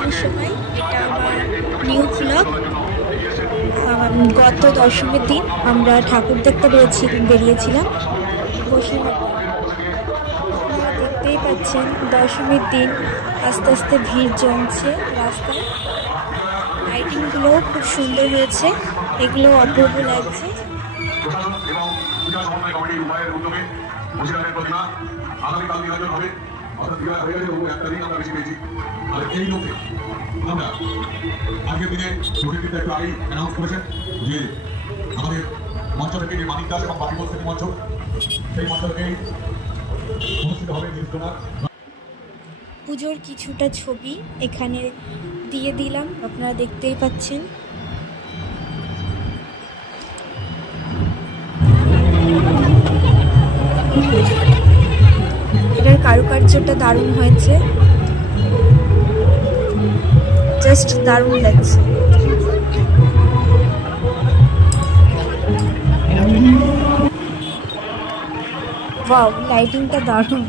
দশমীর সময়। এটা আমার নিউ ব্লগ। গত দশমীর দিন আমরা ঠাকুর দেখতে বেরিয়েছিলাম বসিরহাটে। আপনারা দেখতেই পাচ্ছেন দশমীর দিন আস্তে আস্তে ভিড় জমছে রাস্তায়। লাইটিংগুলোও খুব সুন্দর হয়েছে, এগুলো অপূর্ব লাগছে। আজকের দিনে প্রকৃতিতে একটু আগেই অ্যানাউন্স করেছেন যে আমাদের মঞ্চ থেকে যে মানিক দাস এবং বাকি বস্তি মঞ্চ, সেই মঞ্চ থেকেই অনুষ্ঠিত হবে নির্জনা। পুজোর কিছুটা ছবি এখানে দিয়ে দিলাম, আপনারা দেখতেই পাচ্ছেন। এটার কারুকার্যটা দারুণ হয়েছে, জাস্ট দারুণ লাগছে। ওয়াও, লাইটিংটা দারুণ।